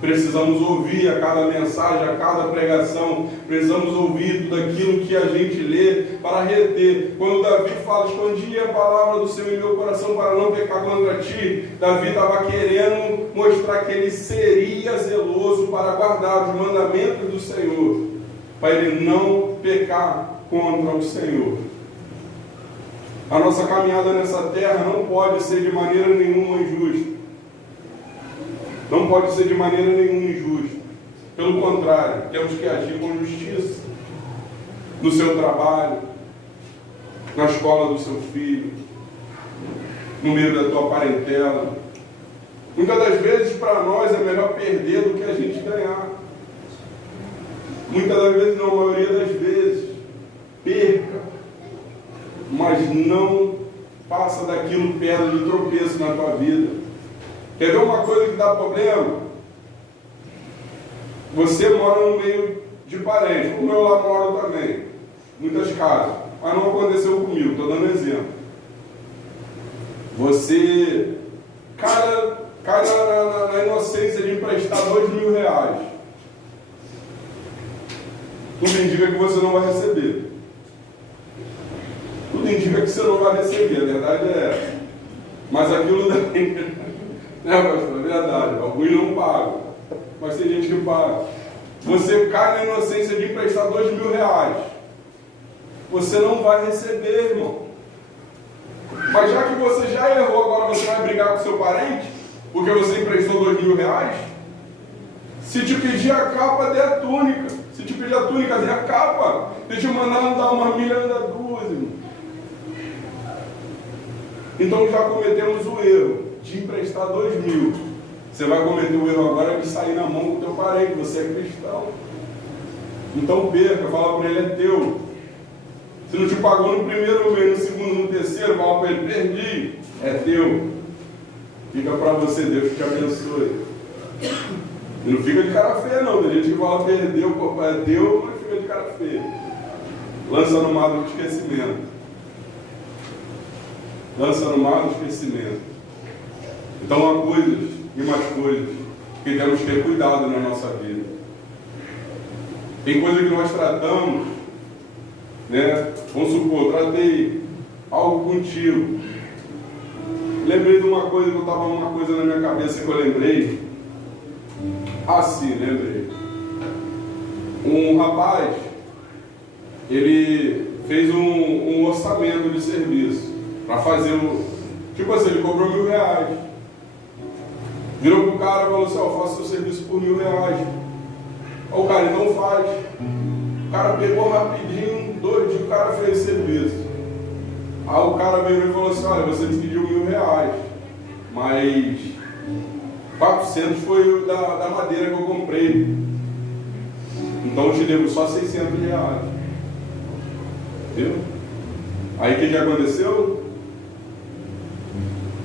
Precisamos ouvir a cada mensagem, a cada pregação. Precisamos ouvir tudo aquilo que a gente lê para reter. Quando Davi fala: escondi a palavra do Senhor em meu coração para não pecar contra ti, Davi estava querendo mostrar que ele seria zeloso para guardar os mandamentos do Senhor, para ele não pecar contra o Senhor. A nossa caminhada nessa terra não pode ser de maneira nenhuma injusta. Não pode ser de maneira nenhuma injusta. Pelo contrário, temos que agir com justiça. No seu trabalho, na escola do seu filho, no meio da tua parentela. Muitas das vezes para nós é melhor perder do que a gente ganhar. Muitas das vezes, não, a maioria das vezes, perca, mas não faça daquilo pedra de tropeço na tua vida. Quer ver uma coisa que dá problema? Você mora no meio de parentes, como eu lá moro também, muitas casas, mas não aconteceu comigo, estou dando exemplo. Você cai na inocência de emprestar R$2.000. Tudo indica que você não vai receber. Tudo indica que você não vai receber, a verdade é essa. Mas aquilo daí... pastor, é verdade, alguns não pagam, mas tem gente que paga. Você cai na inocência de emprestar R$2.000, você não vai receber, irmão. Mas já que você já errou, agora você vai brigar com seu parente porque você emprestou R$2.000? Se te pedir a capa, dê a túnica. Se te pedir a túnica, dê a capa. Deixa eu mandar não dar uma milha, não dá duas, irmão. Então já cometemos o erro de emprestar R$2.000. Você vai cometer o erro agora de sair na mão do teu parente, você é cristão. Então perca, fala para ele: é teu. Se não te pagou no primeiro mês, no segundo, no terceiro, fala para ele: perdi, é teu. Fica para você, Deus te abençoe. E não fica de cara feia não, tem gente que fala: perdeu, papai é teu, mas fica de cara feia. Lança no mar do esquecimento. Lança no mar do esquecimento. Então há coisas e mais coisas que temos que ter cuidado na nossa vida. Tem coisas que nós tratamos, né? Vamos supor, tratei algo contigo. Lembrei de uma coisa, que eu estava uma coisa na minha cabeça que eu lembrei. Sim, lembrei. Um rapaz, ele fez um orçamento de serviço para fazer o... Tipo assim, ele cobrou R$1.000. Virou pro cara e falou assim: eu faço seu serviço por R$1.000. Aí o cara: então faz. O cara pegou rapidinho, 2 dias o cara fez serviço. Aí o cara veio e falou assim: olha, você me pediu R$1.000, mas 400 foi o da madeira que eu comprei. Então eu te devo só R$600. Viu? Aí o que aconteceu?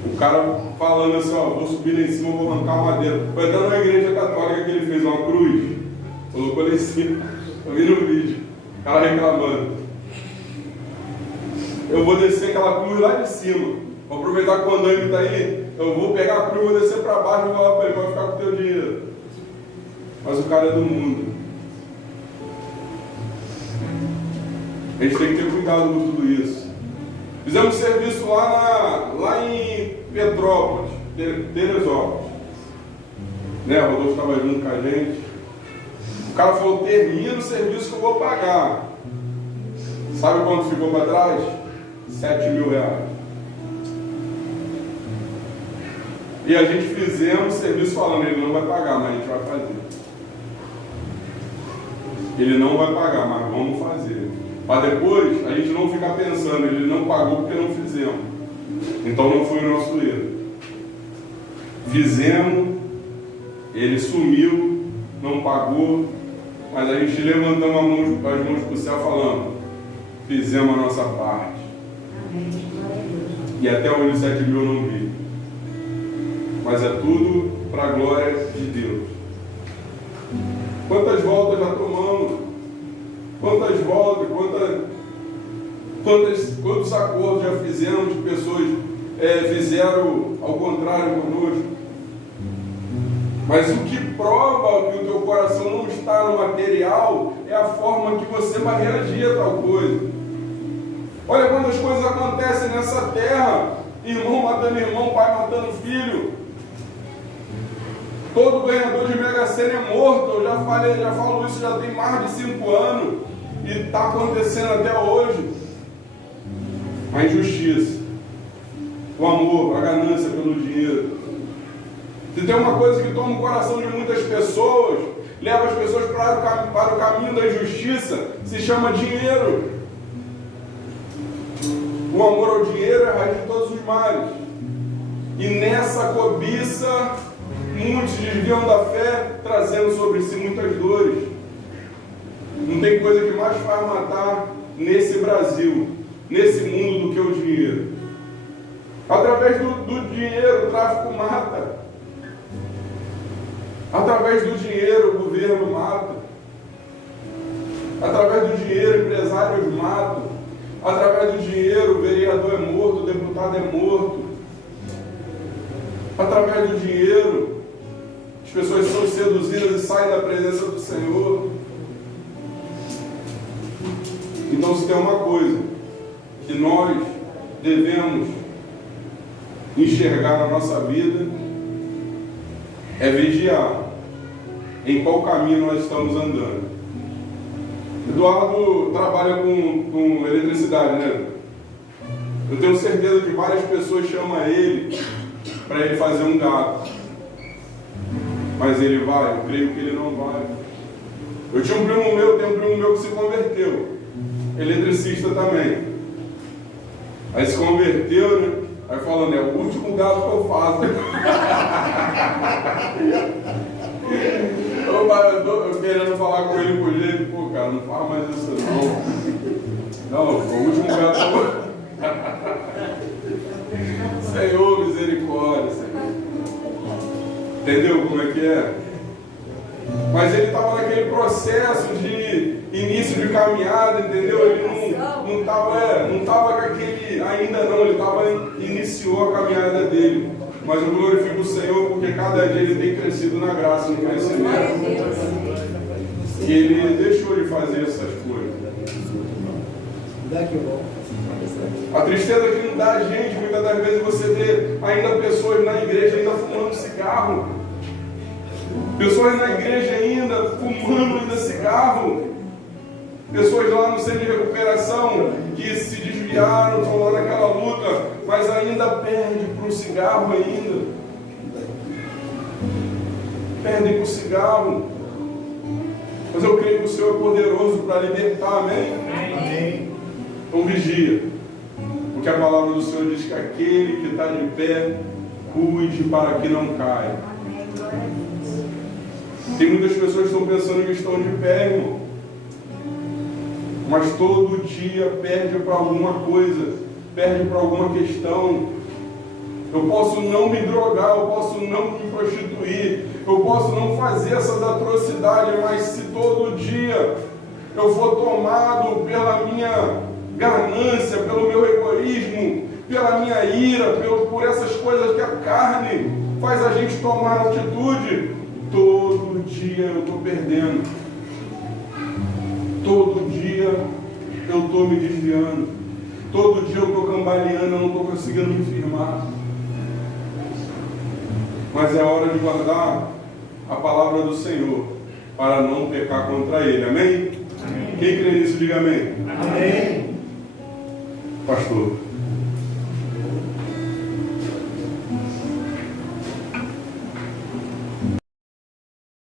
O cara falando assim: ó, vou subir lá em cima, vou arrancar madeira. Foi até na igreja católica que ele fez uma cruz. Colocou lá em cima. Eu vi no vídeo. O cara reclamando. Eu vou descer aquela cruz lá de cima. Vou aproveitar que o andaime está aí. Eu vou pegar a cruz, vou descer para baixo e vou falar para ele, vai ficar com o teu dinheiro. Mas o cara é do mundo. A gente tem que ter cuidado com tudo isso. Fizemos serviço lá em Petrópolis, Teresópolis. Né? O Rodolfo estava junto com a gente. O cara falou, termina o serviço que eu vou pagar. Sabe quanto ficou para trás? 7 mil reais. E a gente fizemos serviço falando, ele não vai pagar, mas a gente vai fazer. Ele não vai pagar, mas vamos fazer. Para depois a gente não ficar pensando, ele não pagou porque não fizemos. Então não foi o nosso erro. Fizemos, ele sumiu, não pagou, mas a gente levantamos as mãos para o céu falando, fizemos a nossa parte. E até hoje 7 mil eu não vi. Mas é tudo para a glória de Deus. Quantas voltas já tomamos? Quantas voltas, quantos acordos já fizemos de pessoas fizeram ao contrário conosco? Mas o que prova que o teu coração não está no material é a forma que você vai reagir a tal coisa. Olha quantas coisas acontecem nessa terra, irmão matando irmão, pai matando filho. Todo ganhador de Mega Sena é morto, eu já falo isso, já tem mais de 5 anos, e está acontecendo até hoje. A injustiça, o amor, a ganância pelo dinheiro. Se tem uma coisa que toma o coração de muitas pessoas, leva as pessoas para o caminho da injustiça, se chama dinheiro. O amor ao dinheiro é a raiz de todos os males. E nessa cobiça, muitos desviam da fé, trazendo sobre si muitas dores. Não tem coisa que mais faz matar nesse Brasil, nesse mundo, do que o dinheiro. Através do dinheiro, o tráfico mata. Através do dinheiro, o governo mata. Através do dinheiro, empresários matam. Através do dinheiro, o vereador é morto, o deputado é morto. Através do dinheiro, as pessoas são seduzidas e saem da presença do Senhor. Então, se tem uma coisa que nós devemos enxergar na nossa vida, é vigiar em qual caminho nós estamos andando. Eduardo trabalha com eletricidade, né? Eu tenho certeza que várias pessoas chamam ele para ele fazer um gato. Mas ele vai? Eu creio que ele não vai. Eu tinha um primo meu que se converteu. Eletricista também. Aí se converteu, né? Aí falando, é o último gato que eu faço. Eu querendo falar com ele por jeito, pô, cara, não fala mais isso não. Não, foi o último gato que eu... Senhor, misericórdia, Senhor. Entendeu como é que é? Mas ele estava naquele processo de início de caminhada, entendeu? Ele não estava com aquele, ainda não, ele iniciou a caminhada dele. Mas eu glorifico o Senhor porque cada dia ele tem crescido na graça, no conhecimento. E ele deixou de fazer essas coisas. A tristeza que não dá a gente, muitas das vezes você vê ainda pessoas na igreja ainda fumando cigarro. Pessoas na igreja ainda fumando ainda cigarro. Pessoas lá no centro de recuperação que se desviaram, estão lá naquela luta, mas ainda perde para o cigarro ainda. Perdem para o cigarro. Mas eu creio que o Senhor é poderoso para libertar, amém? Amém. Então vigia. Porque a palavra do Senhor diz que aquele que está de pé, cuide para que não caia. Tem muitas pessoas que estão pensando que estão de pé, irmão. Mas todo dia perde para alguma coisa, perde para alguma questão. Eu posso não me drogar, eu posso não me prostituir, eu posso não fazer essas atrocidades, mas se todo dia eu for tomado pela minha ganância, pelo meu egoísmo, pela minha ira, por essas coisas que a carne faz a gente tomar atitude, todo dia eu estou perdendo. Todo dia eu estou me desviando. Todo dia eu estou cambaleando, eu não estou conseguindo me firmar. Mas é hora de guardar a palavra do Senhor para não pecar contra Ele. Amém? Amém. Quem crê nisso, diga amém. Amém. Pastor.